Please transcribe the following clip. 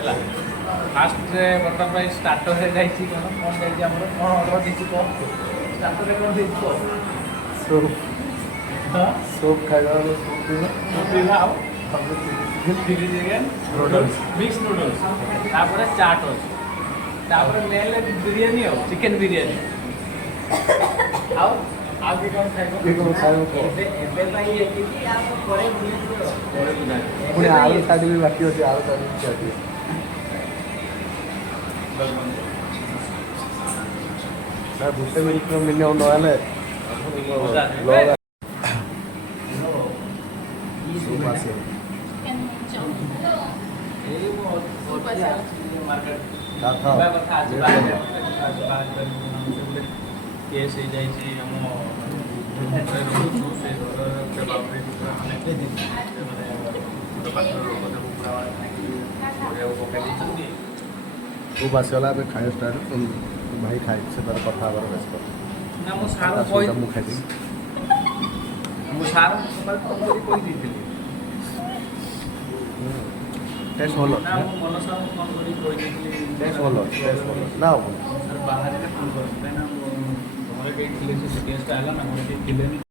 fast बर्तन starter जाइए कौन जाइए आम कौन अर्डर देती कौन स्टार्टर कौन देती सूप खाइबा पीवा चिली चिकेन मिक्स नूडल्स तापर चाट अच्छे तापर मेल बिरियानी हो चिकेन बिरियानी आगे कौन पुणी आलू शादी भी बाकी अच्छे आलू शादी गुटे मिनिट मिनिमम नहले केस हो खूब आसगला खाए स्टार्ट भाई खाई से तार कथा हबार व्यस्त ना मो सार मुझे खाई मो सार फोन टेस्ट भल ना मो मन सार फोन टेस्ट भल ना बाहर फोन कर तुम गेस्ट आला ना